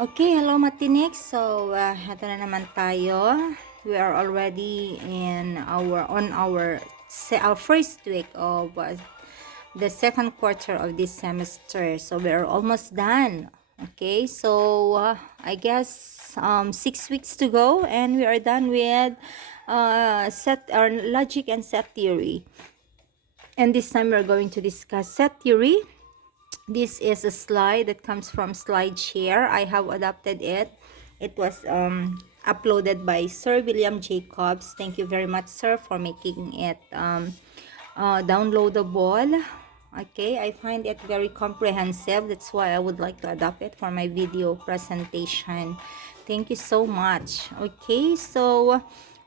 Okay, hello Matinex. So, ito na naman tayo. We are already in our first week of the second quarter of this semester. So, we are almost done. Okay, so I guess 6 weeks to go and we are done with set or logic and set theory. And this time we're going to discuss set theory. This is a slide that comes from SlideShare. I have adapted it. It was uploaded by Sir William Jacobs. Thank you very much, sir, for making it downloadable. Okay, I find it very comprehensive. That's why I would like to adapt it for my video presentation. Thank you so much. Okay, so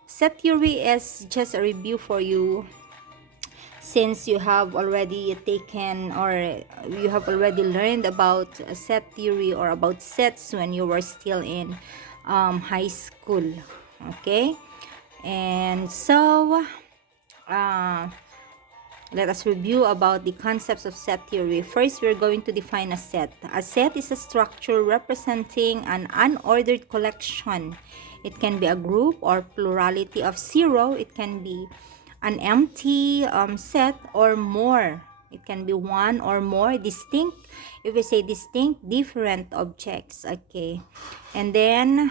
set theory is just a review for you, since you have already taken or you have already learned about set theory or about sets when you were still in high school. Okay, and so let us review about the concepts of set theory. First, we're going to define a set. A set is a structure representing an unordered collection. It can be a group or plurality of zero. It can be an empty set or more. It can be one or more distinct. If we say distinct, different objects. Okay. And then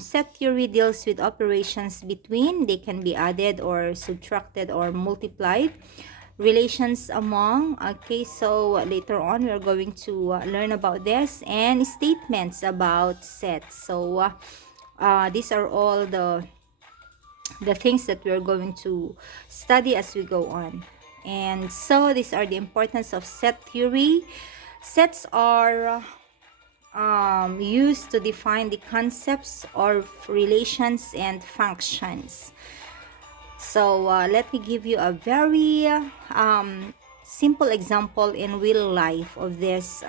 set theory deals with operations between. They can be added or subtracted or multiplied. Relations among. Okay, so later on we're going to learn about this, and statements about sets. So these are all the things that we're going to study as we go on. And so these are the importance of set theory. Sets are used to define the concepts of relations and functions. So let me give you a very simple example in real life of this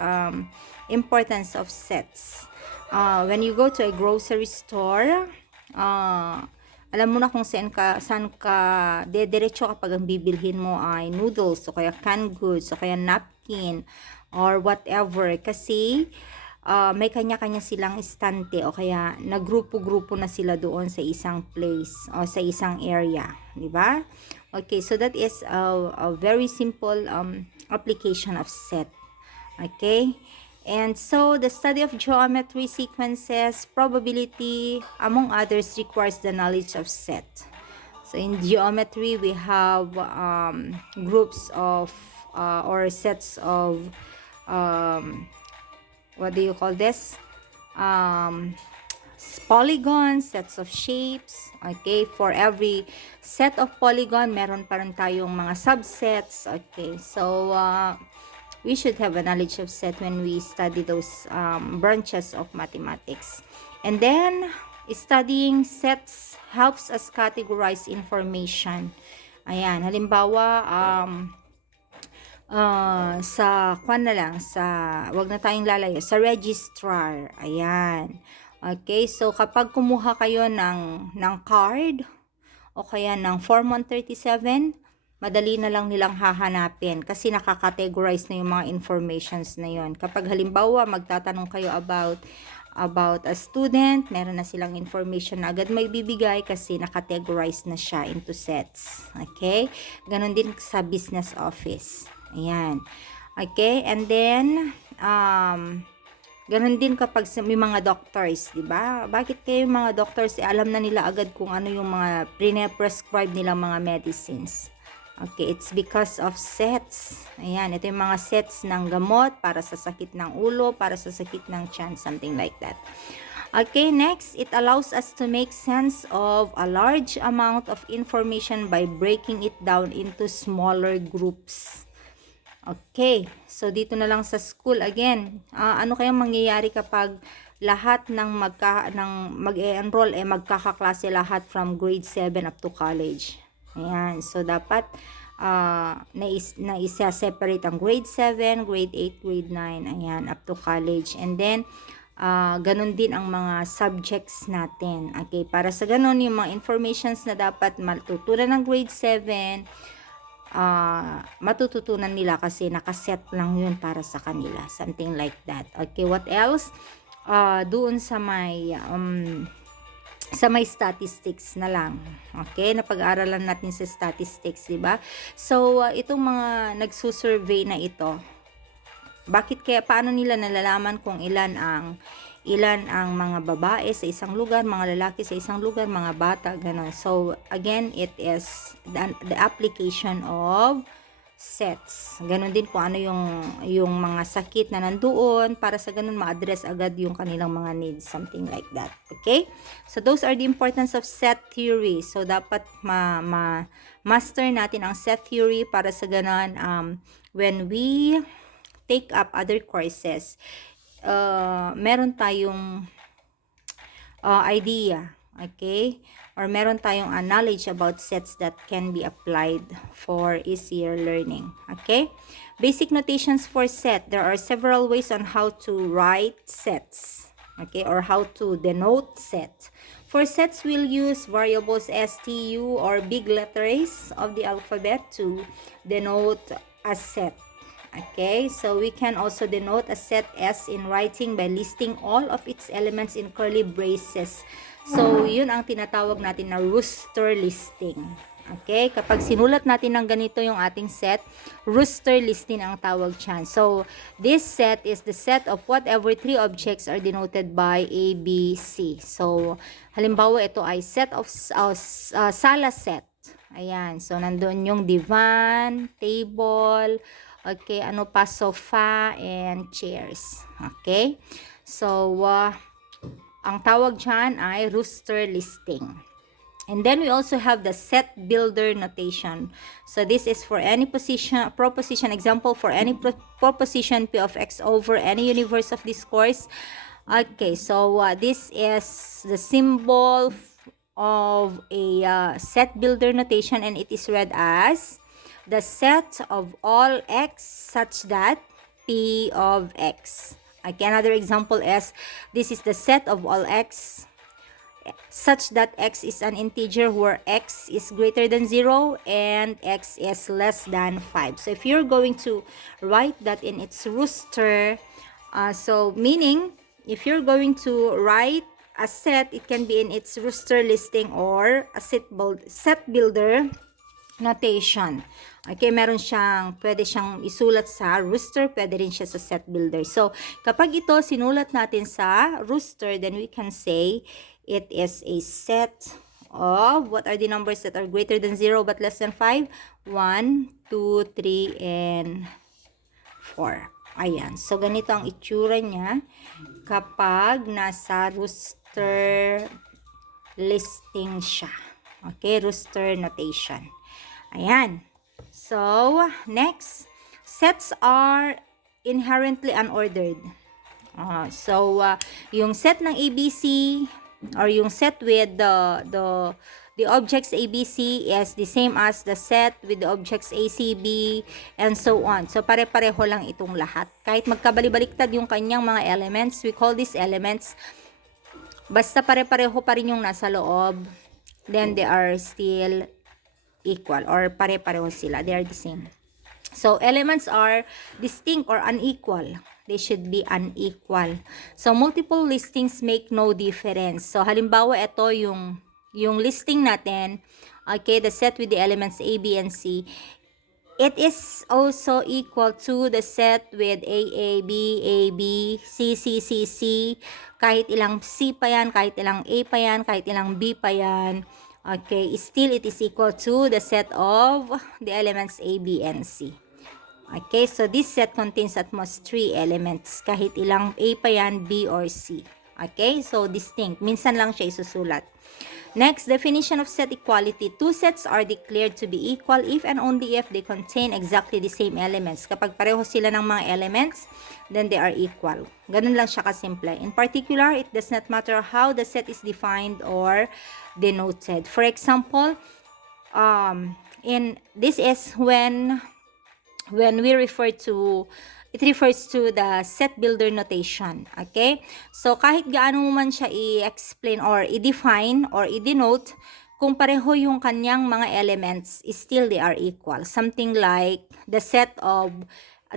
importance of sets. When you go to a grocery store, alam mo na kung saan ka dediretso kapag ang bibilhin mo ay noodles o kaya canned goods o kaya napkin or whatever, kasi may kanya-kanya silang estante o kaya nagrupo-grupo na sila doon sa isang place o sa isang area, di ba? Okay, so that is a very simple application of set. Okay, and so the study of geometry, sequences, probability, among others, requires the knowledge of set. So in geometry, we have groups of or sets of what do you call this? Polygons, sets of shapes. Okay, for every set of polygon, meron pa rin tayong mga subsets. Okay, so we should have a knowledge of set when we study those branches of mathematics. And then, studying sets helps us categorize information. Ayan, halimbawa, sa wag na tayong lalayo, sa registrar. Ayan. Okay, so kapag kumuha kayo ng card o kaya ng Form 137, madali na lang nilang hahanapin kasi nakakategorize na yung mga informations na yon. Kapag halimbawa magtatanong kayo about a student, meron na silang information na agad may bibigay kasi nakategorize na siya into sets. Okay? Ganon din sa business office. Ayan. Okay, and then ganun din kapag may mga doctors, di ba? Bakit kayo mga doctors, alam na nila agad kung ano yung mga pre-prescribe nilang mga medicines. Okay, it's because of sets. Ayan, ito yung mga sets ng gamot para sa sakit ng ulo, para sa sakit ng tiyan, something like that. Okay, next, it allows us to make sense of a large amount of information by breaking it down into smaller groups. Okay, so dito na lang sa school again. Ano kayang mangyayari kapag lahat ng mag-e-enroll magkakaklase lahat from grade 7 up to college? Ayan, so dapat na-separate ang grade 7, grade 8, grade 9, ayan, up to college. And then, ganun din ang mga subjects natin. Okay, para sa ganun, yung mga informations na dapat matutunan ng grade 7, matututunan nila kasi nakaset lang yun para sa kanila. Something like that. Okay, what else? doon sa may statistics na lang. Okay? Napag-aralan natin sa statistics, di ba? So, itong mga nagsusurvey na ito, paano nila nalalaman kung ilan ang mga babae sa isang lugar, mga lalaki sa isang lugar, mga bata, gano'n. So, again, it is the application of sets. Ganon din kung ano yung mga sakit na nandoon para sa ganun ma-address agad yung kanilang mga needs, something like that. Okay? So those are the importance of set theory. So dapat master natin ang set theory para sa ganun when we take up other courses, meron tayong idea, okay? Or meron tayong knowledge about sets that can be applied for easier learning, okay? Basic notations for set. There are several ways on how to write sets, okay? Or how to denote set. For sets, we'll use variables STU or big letters of the alphabet to denote a set. Okay, so we can also denote a set S in writing by listing all of its elements in curly braces. So, yun ang tinatawag natin na rooster listing. Okay, kapag sinulat natin ng ganito yung ating set, rooster listing ang tawag dyan. So, this set is the set of whatever three objects are denoted by A, B, C. So, halimbawa ito ay set of sala set. Ayan, so nandoon yung divan, table, okay, ano pa, sofa, and chairs. Okay? So, ang tawag dyan ay rooster listing. And then we also have the set builder notation. So, this is for any proposition, example, for any proposition P of X over any universe of this course. Okay, so this is the symbol of a set builder notation, and it is read as the set of all x such that P of X. Okay, another example is this is the set of all x such that x is an integer where x is greater than 0 and x is less than 5. So if you're going to write that in its rooster, so meaning if you're going to write a set, it can be in its rooster listing or a set builder notation. Okay, pwede siyang isulat sa rooster, pwede rin siya sa set builder. So, kapag ito sinulat natin sa rooster, then we can say it is a set of, what are the numbers that are greater than 0 but less than 5? 1, 2, 3, and 4. Ayan. So, ganito ang itsura niya kapag nasa rooster listing siya. Okay, rooster notation. Ayan. So, next, sets are inherently unordered. Yung set ng ABC or yung set with the objects ABC is the same as the set with the objects ACB and so on. So, pare-pareho lang itong lahat. Kahit magkabali-baliktad yung kanyang mga elements, we call these elements, basta pare-pareho pa rin yung nasa loob, then they are still equal or pare-pareho sila. They are the same. So, elements are distinct or unequal. They should be unequal. So, multiple listings make no difference. So, halimbawa, ito yung listing natin, okay, the set with the elements A, B, and C, it is also equal to the set with A, B, C, kahit ilang C pa yan, kahit ilang A pa yan, kahit ilang B pa yan, okay, still it is equal to the set of the elements A, B, and C. Okay, so this set contains at most 3 elements, kahit ilang A pa yan, B, or C. Okay, so distinct. Minsan lang siya isusulat. Next, definition of set equality. Two sets are declared to be equal if and only if they contain exactly the same elements. Kapag pareho sila ng mga elements, then they are equal. Ganun lang siya kasimple. In particular, it does not matter how the set is defined or denoted. For example, this is when we refer to, it refers to the set builder notation. Okay? So, kahit gaano man siya i-explain or i-define or i-denote, kung pareho yung kanyang mga elements, still they are equal. Something like the set of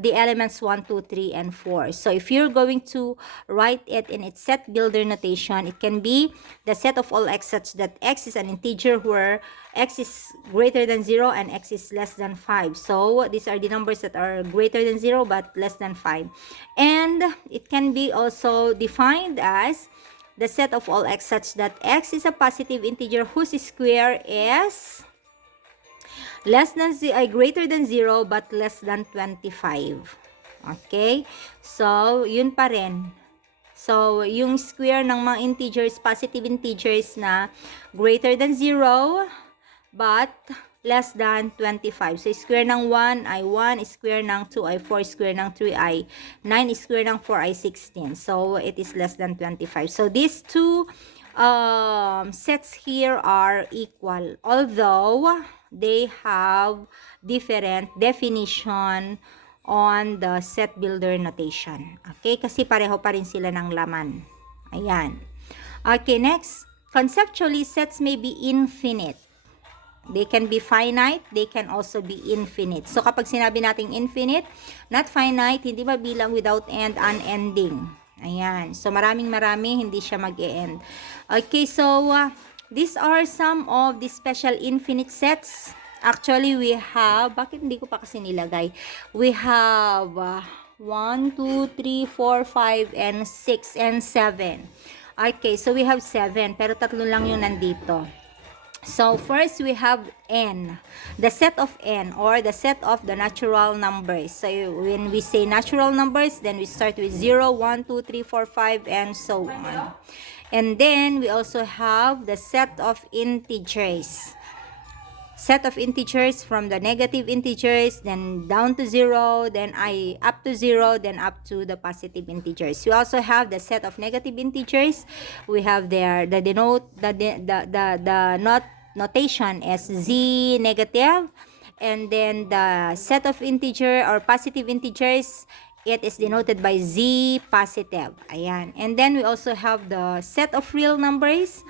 the elements 1, 2, 3, and 4. So if you're going to write it in its set builder notation, it can be the set of all x such that x is an integer where x is greater than 0 and x is less than 5. So these are the numbers that are greater than 0 but less than 5. And it can be also defined as the set of all x such that x is a positive integer whose square is greater than 0 but less than 25. Okay? So, yun pa rin. So, yung square ng mga integers, positive integers na greater than 0 but less than 25. So, square ng 1 ay 1, square ng 2 ay 4, square ng 3 ay 9, square ng 4 ay 16. So, it is less than 25. So, these two sets here are equal. Although, they have different definition on the set builder notation. Okay? Kasi pareho pa rin sila ng laman. Ayan. Okay, next. Conceptually, sets may be infinite. They can be finite, they can also be infinite. So, kapag sinabi nating infinite, not finite, hindi mabilang without end, unending. Ayan. So, maraming-marami, hindi siya mag-e-end. Okay, so, these are some of the special infinite sets. Actually, we have, bakit hindi ko pa kasi nilagay? We have 1, 2, 3, 4, 5, and 6, and 7. Okay, so we have 7, pero tatlo lang yung nandito. So, first we have n, the set of n, or the set of the natural numbers. So, when we say natural numbers, then we start with 0, 1, 2, 3, 4, 5, and so on. And then, we also have the set of integers. Set of integers from the negative integers, then down to 0, then up to 0, then up to the positive integers. We also have the set of negative integers. We have there the notation is z negative, and then the set of integer or positive integers, it is denoted by z positive. Ayan. And then we also have the set of real numbers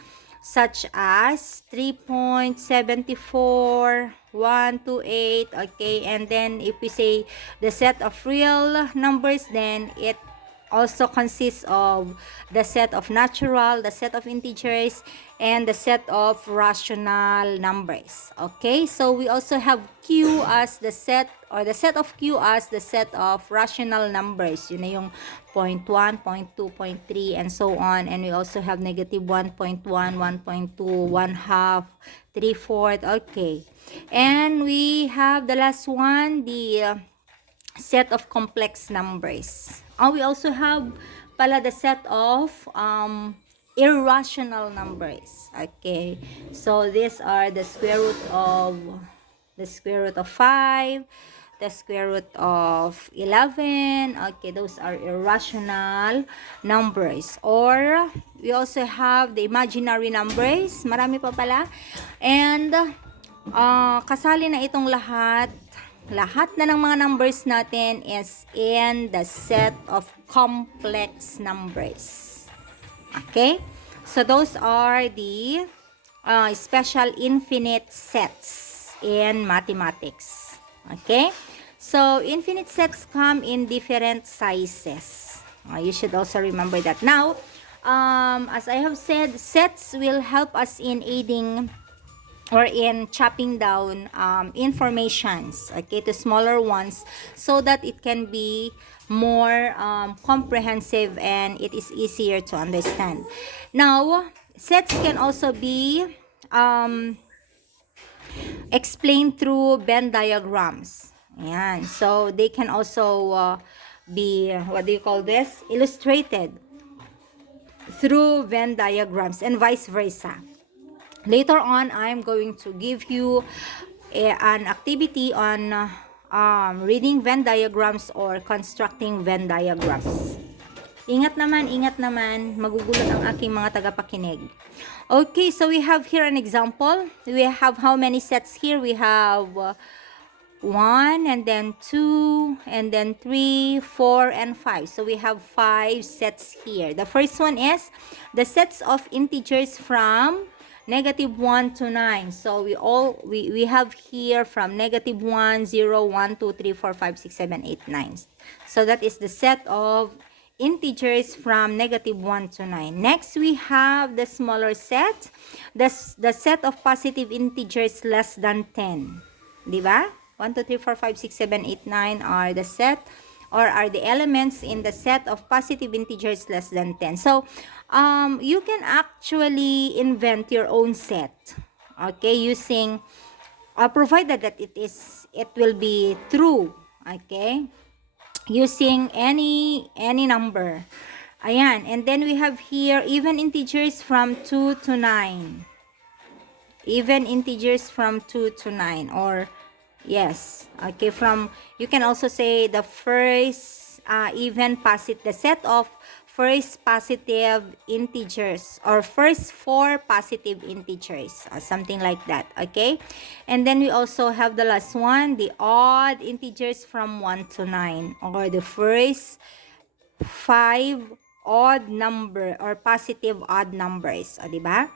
such as 3.74, 1 to 8, okay? And then if we say the set of real numbers, then it also consists of the set of natural, the set of integers, and the set of rational numbers. Okay, so we also have Q as the set, or the set of Q as the set of rational numbers. Yun na yung 0.1, 0.2, 0.3, and so on. And we also have negative 1.1, 1.2, 1/2, 3/4. Okay, and we have the last one, the set of complex numbers. We also have pala the set of irrational numbers. Okay, so these are the square root of 5, the square root of 11. Okay, those are irrational numbers. Or we also have the imaginary numbers. Marami pa pala. And kasali na itong lahat na ng mga numbers natin is in the set of complex numbers. Okay? So, those are the special infinite sets in mathematics. Okay? So, infinite sets come in different sizes. You should also remember that. Now, as I have said, sets will help us in aiding or in chopping down informations, okay, to smaller ones, so that it can be more comprehensive and it is easier to understand. Now, sets can also be explained through Venn diagrams. Ayan. So, they can also be, what do you call this? Illustrated through Venn diagrams and vice versa. Later on, I'm going to give you an activity on reading Venn diagrams or constructing Venn diagrams. Ingat naman, magugulat ang aking mga tagapakinig. Okay, so we have here an example. We have how many sets here? We have 1, and then 2, and then 3, 4, and 5. So we have 5 sets here. The first one is the sets of integers from negative 1 to 9. So we have here from negative 1, 0, 1, 2, 3, 4, 5, 6, 7, 8, 9. So that is the set of integers from negative 1 to 9. Next, we have the smaller set, the set of positive integers less than 10. Diba? 1, 2, 3, 4, 5, 6, 7, 8, 9 are the set or are the elements in the set of positive integers less than 10. So, you can actually invent your own set, okay, using, provided that it will be true, okay, using any number. Ayan, and then we have here even integers from 2 to 9. Even integers from 2 to 9, or yes, okay, from, you can also say the first even positive, the set of first positive integers or first 4 positive integers, something like that, okay. And then we also have the last one, the odd integers from 1 to 9, or the first 5 odd number or positive odd numbers, di ba?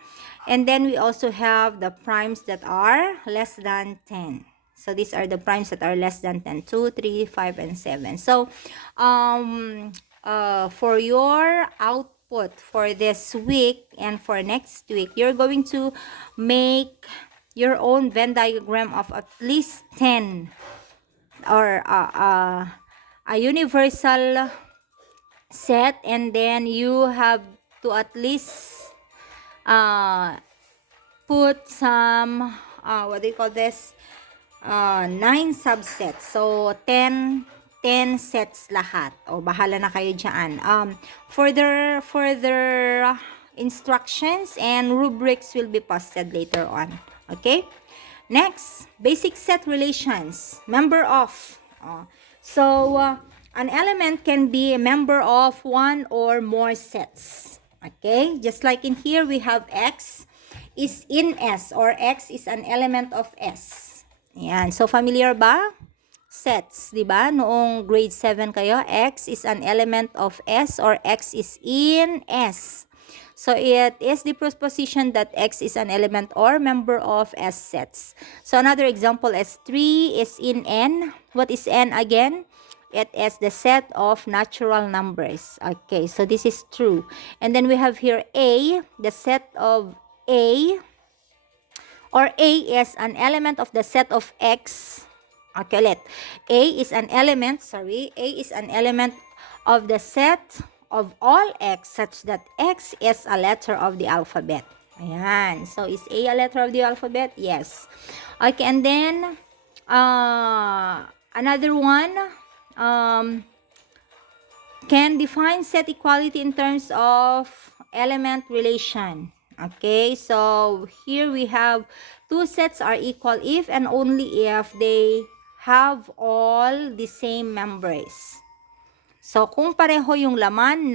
And then we also have the primes that are less than 10. So these are the primes that are less than 10, 2, 3, 5, and 7. So for your output for this week and for next week, you're going to make your own Venn diagram of at least 10 or a universal set, and then you have to at least put some what do you call this, 9 subsets. So 10 sets lahat, o bahala na kayo dyan. Further instructions and rubrics will be posted later on, okay. Next, basic set relations, member of. An element can be a member of one or more sets. Okay, just like in here, we have X is in S, or X is an element of S. Ayan, so familiar ba? Sets, di ba? Noong grade 7 kayo, X is an element of S or X is in S. So it is the proposition that X is an element or member of S sets. So another example is 3 is in N. What is N again? It is the set of natural numbers. Okay, so this is true. And then we have here A, the set of A, or A is an element of the set of X. Okay, let A is an element of the set of all X such that X is a letter of the alphabet. Ayan. So, is A a letter of the alphabet? Yes. Okay, and then, another one, can define set equality in terms of element relation. Okay, so here we have two sets are equal if and only if they have all the same members. So, kung pareho yung laman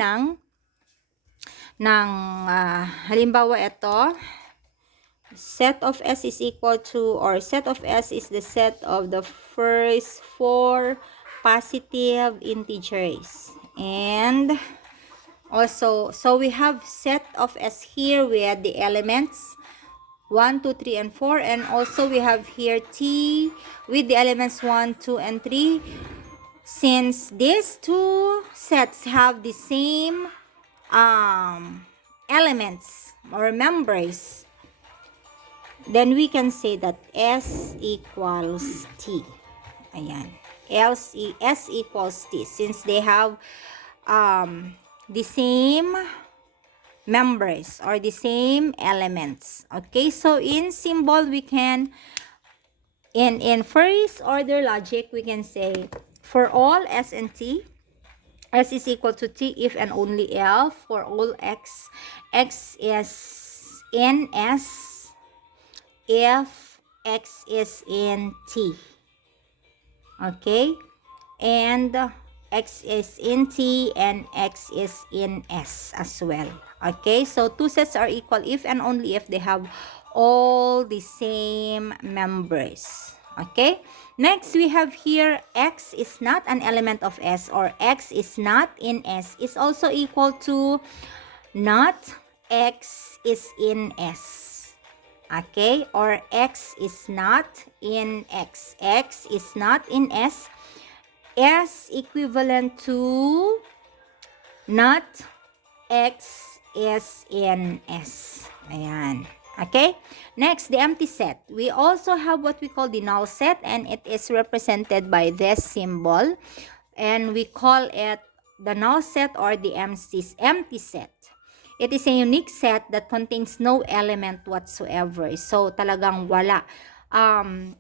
halimbawa ito, set of S is equal to, or set of S is the set of the first 4 positive integers. And also, so we have set of S here with the elements 1, 2, 3, and 4. And also we have here T with the elements 1, 2, and 3. Since these two sets have the same elements or members, then we can say that S equals T. Ayan. S equals T. Since they have the same members or the same elements. Okay, so in symbol we can, in first order logic, we can say for all S and T, S is equal to T if and only if for all X, X is in S if X is in T. Okay, and X is in T and X is in S as well. Okay, so two sets are equal if and only if they have all the same members. Okay, next we have here X is not an element of S, or X is not in S is also equal to not X is in S. Okay, or X is not in X. X is not in S. S equivalent to not X is in S. Ayan. Okay? Next, the empty set. We also have what we call the null set, and it is represented by this symbol. And we call it the null set or the empty set. It is a unique set that contains no element whatsoever. So, talagang wala.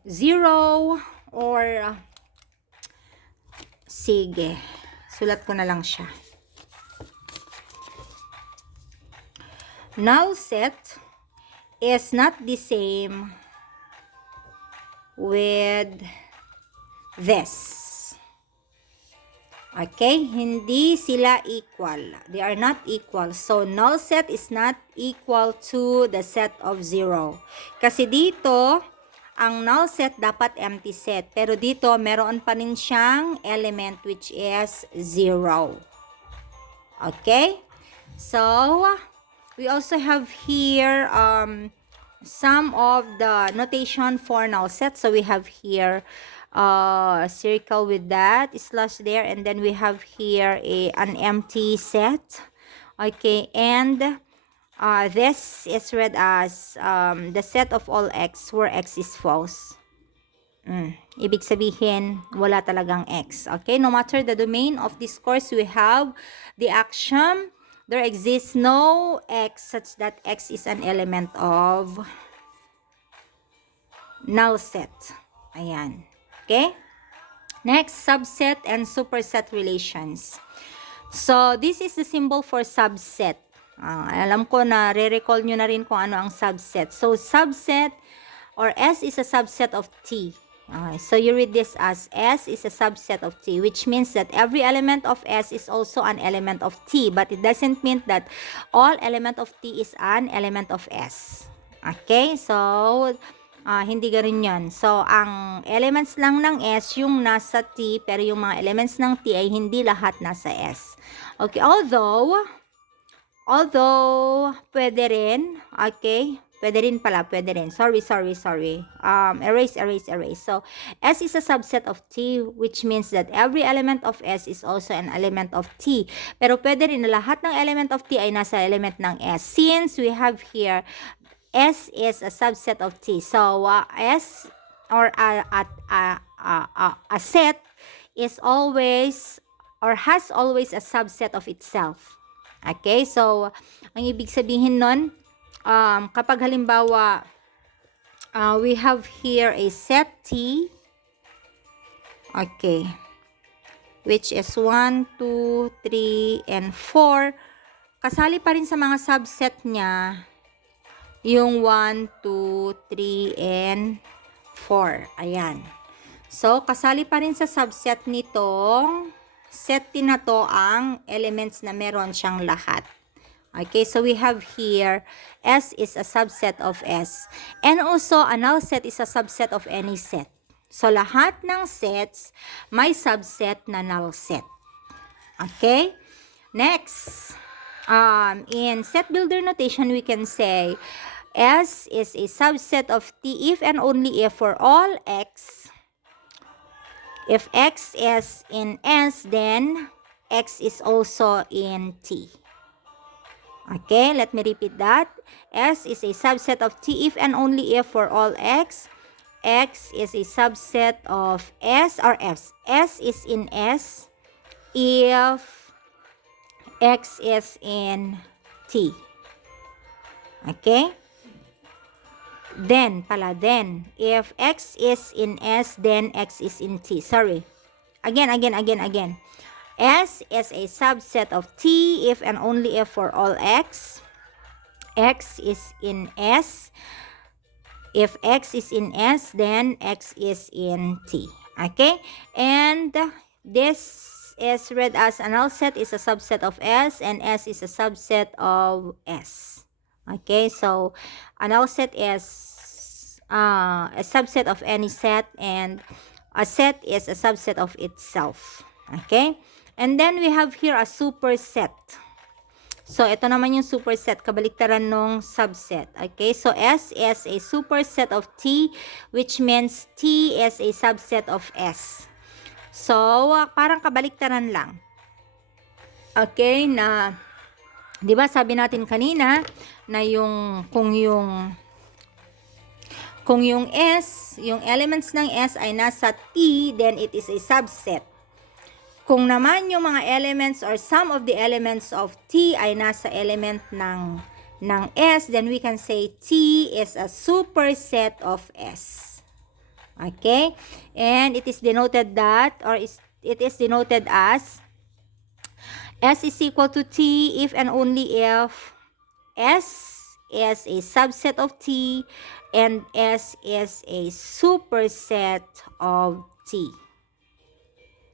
Zero or sige, sulat ko na lang siya. Null set is not the same with this. Okay, hindi sila equal. They are not equal. So, null set is not equal to the set of 0. Kasi dito, ang null set dapat empty set. Pero dito, meron pa rin siyang element which is 0. Okay? So, we also have here some of the notation for null set. So, we have here circle with that slash there, and then we have here an empty set. Okay, and this is read as the set of all X where X is false. Ibig sabihin, wala talagang X. Okay, no matter the domain of this course, we have the axiom, there exists no X such that X is an element of null set. Ayan. Okay? Next, subset and superset relations. So, this is the symbol for subset. Alam ko na, re-recall nyo na rin kung ano ang subset. So, subset or S is a subset of T. So, you read this as S is a subset of T, which means that every element of S is also an element of T. But it doesn't mean that all element of T is an element of S. Okay? So, hindi ganoon yan. So, ang elements lang ng S yung nasa T, pero yung mga elements ng T ay hindi lahat nasa S. Okay, although, pwede rin, okay, pwede rin. Sorry. Erase. So, S is a subset of T, which means that every element of S is also an element of T. Pero pwede rin na lahat ng element of T ay nasa element ng S. Since we have here S is a subset of T. So, S or a set is always or has always a subset of itself. Okay? So, ang ibig sabihin nun, kapag halimbawa, we have here a set T, okay, which is 1, 2, 3, and 4, kasali pa rin sa mga subset niya, yung 1, 2, 3, and 4. Ayan. So, kasali pa rin sa subset nitong set din na to ang elements na meron siyang lahat. Okay, so we have here, S is a subset of S. And also, a null set is a subset of any set. So, lahat ng sets may subset na null set. Okay? Next, in set builder notation, we can say, S is a subset of T if and only if for all X. If X is in S, then X is also in T. Okay, let me repeat that. S is a subset of T if and only if for all X. X is a subset of S or F. S is in S if X is in T. Okay? Then, if X is in S, then X is in T. Sorry. Again. S is a subset of T if and only if for all X. X is in S. If X is in S, then X is in T. Okay? And this is read as a null set is a subset of S, and S is a subset of S. Okay, so a null set is a subset of any set, and a set is a subset of itself. Okay, and then we have here a superset. So, ito naman yung superset, kabaliktaran ng subset. Okay, so S is a superset of T, which means T is a subset of S. So, parang kabaliktaran lang. Okay, na, di ba sabi natin kanina, na kung yung S, yung elements ng S ay nasa T, then it is a subset. Kung naman yung mga elements or some of the elements of T ay nasa element ng S, then we can say T is a superset of S. Okay? And it is denoted that, or it is denoted as S is equal to T if and only if S is a subset of T and S is a superset of T.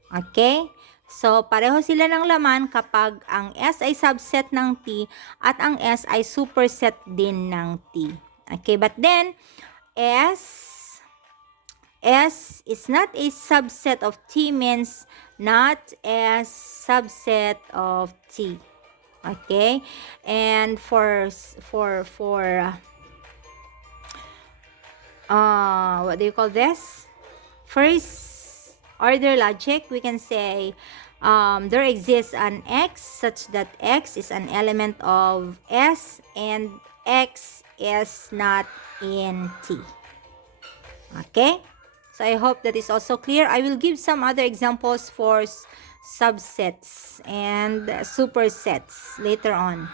Okay? So, pareho sila ng laman kapag ang S ay subset ng T at ang S ay superset din ng T. Okay? But then, S is not a subset of T means not a subset of T. Okay? And what do you call this? First order logic, we can say there exists an X such that X is an element of S and X is not in T. Okay? So I hope that is also clear. I will give some other examples for subsets and supersets later on.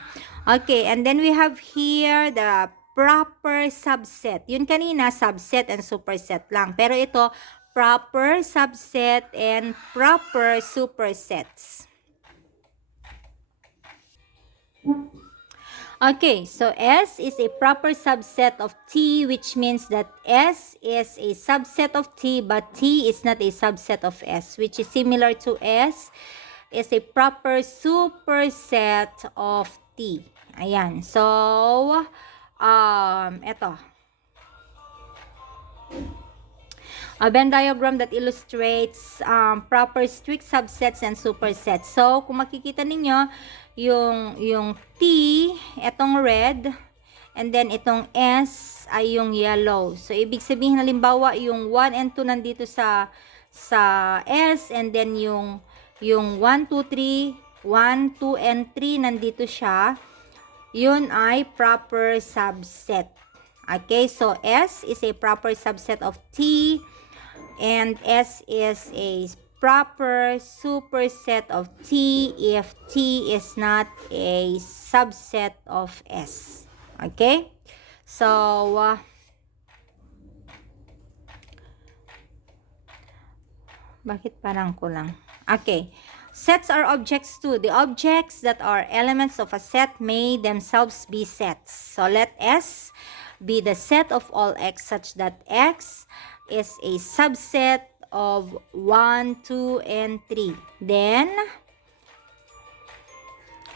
Okay, and then we have here the proper subset. Yun kanina, subset and superset lang. Pero ito, proper subset and proper supersets. Okay, so S is a proper subset of T, which means that S is a subset of T, but T is not a subset of S, which is similar to S is a proper superset of T. Ayan, so, eto. A Venn diagram that illustrates proper strict subsets and supersets. So, kung makikita ninyo, yung T, etong red, and then itong S ay yung yellow. So, ibig sabihin, halimbawa, yung 1 and 2 nandito sa S, and then yung 1, 2, 3, 1, 2, and 3 nandito siya, yun ay proper subset. Okay, so S is a proper subset of T, and S is a proper superset of T if T is not a subset of S. Okay? So, bakit parang kulang? Okay. Sets are objects too. The objects that are elements of a set may themselves be sets. So, let S be the set of all X such that X is a subset of 1, 2, and 3. Then,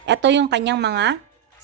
ito yung kanyang mga